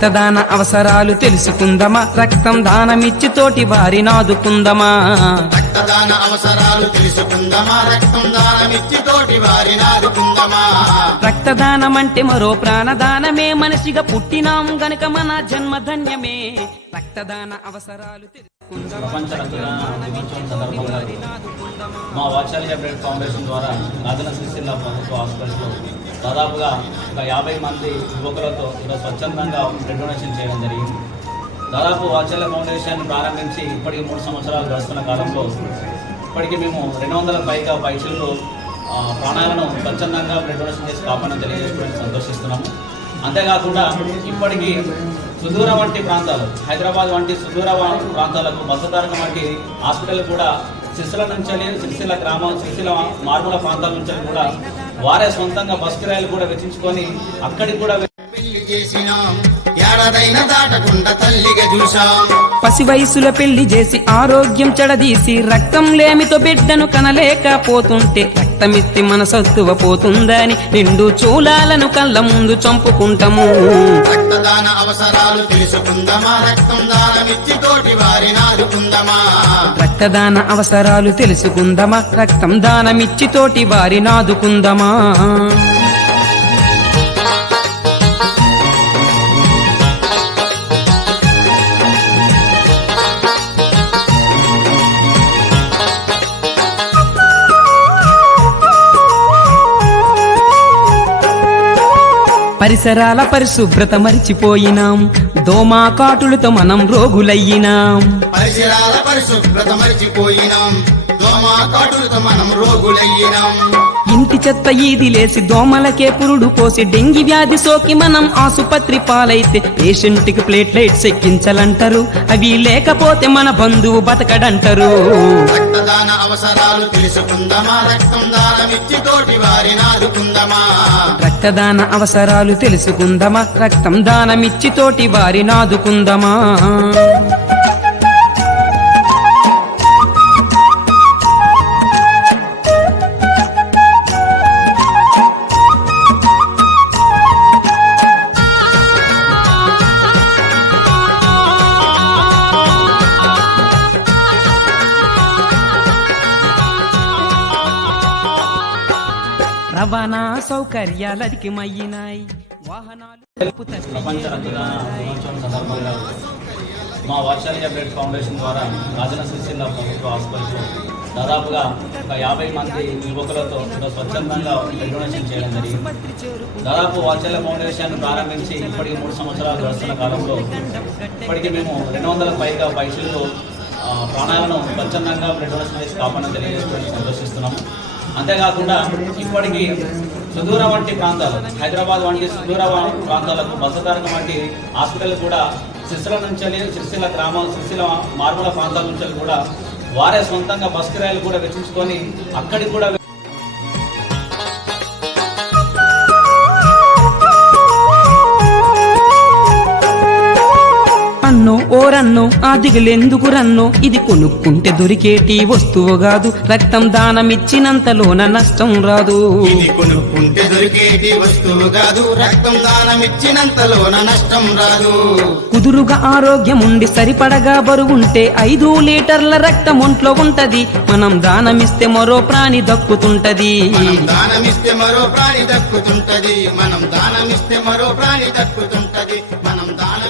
రక్తదాన అవసరాలు తెలుసుకుందమా? రక్తం దానమిచ్చి తోటి వారి నాదుకుందమా రక్తదాన అవసరాలు తెలుసుకుందమా? రక్తం దానమిచ్చి తోటి వారి నాదుకుందమా రక్తదానం అంటే మరో ప్రాణదానమే. మనిషిగా పుట్టినాం గనుక మన జన్మధన్యమే రక్తదాన అవసరాలు తెలుసుకుందమా ప్రపంచ రక్తదాన దినోత్సవం సందర్భంగా మా వాత్సల్య బ్లడ్ ఫౌండేషన్ ద్వారా రాజన సిరిసిల్ల ప్రభుత్వ హాస్పిటల్లో దాదాపుగా ఒక యాభై మంది యువకులతో ఈరోజు స్వచ్ఛందంగా బ్లడ్ డొనేషన్ చేయడం జరిగింది. దాదాపు వాత్సల్య ఫౌండేషన్ ప్రారంభించి ఇప్పటికి మూడు సంవత్సరాలు గడుస్తున్న కాలంలో ఇప్పటికి మేము రెండు వందల పైగా పైసలు ప్రాణాలను స్వచ్ఛందంగా బ్లడ్ డొనేషన్ చేసి కాపాడని తెలియజేసుకోవడానికి సంతోషిస్తున్నాము. అంతేకాకుండా ఇప్పటికీ సుదూర వంటి ప్రాంతాలు హైదరాబాద్ వంటి సుదూర ప్రాంతాలకు బసతారకం వంటి హాస్పిటల్ కూడా సిరిసిల్ల నుంచి సిరిసిల్ల గ్రామం సిరిసిల్ల మారుమూల ప్రాంతాల నుంచి కూడా వారే సొంతంగా బస్ కిరాయిలు కూడా వెచ్చించుకొని అక్కడికి కూడా పసి వయసులో పెళ్ళి చేసి ఆరోగ్యం చెడదీసి రక్తం లేమితో బిడ్డను కనలేకపోతుంటే రక్తమిస్తే మన సత్తువ పోతుందని నిండు చూలాలను కళ్ళ ముందు చంపుకుంటాము. రక్తదాన అవసరాలు తెలుసుకుందమా? రక్తం దానమిచ్చి తోటి వారి నాదుకుందమా? రక్తదాన అవసరాలు తెలుసుకుందమా? రక్తం దానమిచ్చి తోటి వారి నాదుకుందమా? పరిసరాల పరిశుభ్రత మరిచిపోయినాం. దోమా కాటులతో మనం రోగులయ్యినాం. పరిసరాల పరిశుభ్రత మరిచిపోయినాం. దోమా కాటులతో మనం రోగులయ్యినాం. ఇంటి చెత్త ఈది లేసి దోమలకే పురుడు పోసి డెంగి వ్యాధి సోకి మనం ఆసుపత్రి పాలైతే పేషెంట్కి ప్లేట్లైట్స్ ఎక్కించాలంటారు అవి లేకపోతే మన బంధువు బతకడంటారు. రక్తదాన అవసరాలు తెలుసుకుందమా? రక్తం దానమిచ్చి తోటి వారి నాదుకుందమా? రక్తదాన అవసరాలు తెలుసుకుందమా? రక్తం దానమిచ్చి తోటి వారి నాదుకుందమా? రవాణా సౌకర్యాలు అధికమయ్యినాయి. వాహనాలు ప్రపంచ రక్తదాన దినోత్సవం సందర్భంగా మా వాత్సల్య బ్లడ్ ఫౌండేషన్ ద్వారా రాజన సిరిసిల్ల ప్రభుత్వ హాస్పిటల్లో దాదాపుగా ఒక యాభై మంది యువకులతో స్వచ్ఛందంగా బ్లడ్ డొనేషన్ చేయడం జరిగింది. దాదాపు వాత్సల్య ఫౌండేషన్ ప్రారంభించి ఇప్పటికి మూడు సంవత్సరాలు గడుస్తున్న కాలంలో ఇప్పటికి మేము రెండు వందల పైగా పైసలు ప్రాణాలను స్వచ్ఛందంగా బ్లడ్ డొనేషన్ చేసి కాపాడని తెలియజేసుకోవడానికి సంతోషిస్తున్నాము అంతేకాకుండా ఇప్పటికీ సుదూర వంటి ప్రాంతాలు హైదరాబాద్ వంటి సుదూర ప్రాంతాలకు బసతారకం వంటి హాస్పిటల్ కూడా సిరిసిల్ల నుంచి సిరిసిల్ల గ్రామం సిరిసిల్ల మారుమూల ప్రాంతాల నుంచి కూడా వారే సొంతంగా బస్ కిరాయిలు కూడా వెచ్చించుకొని అక్కడికి కూడా అన్నో ఓరన్నో ఆ దిగులెందుకు రన్నో? ఇది కొనుక్కుంటే దొరికేటి వస్తువు కాదు. రక్తం దానమిచ్చినంతలోన నష్టం రాదు. ఇది కొనుక్కుంటే దొరికేటి వస్తువు కాదు. రక్తం దానమిచ్చినంతలోన నష్టం రాదు. కుదురుగా ఆరోగ్యం ఉండి సరిపడగా బరువుంటే ఐదు లీటర్ల రక్తం ఒంట్లో ఉంటది. మనం దానమిస్తే మరో ప్రాణి దక్కుతుంటది. దానమిస్తే మరో ప్రాణి దక్కుతుంటది. మనం దానమిస్తే మరో ప్రాణి దక్కుతుంటది.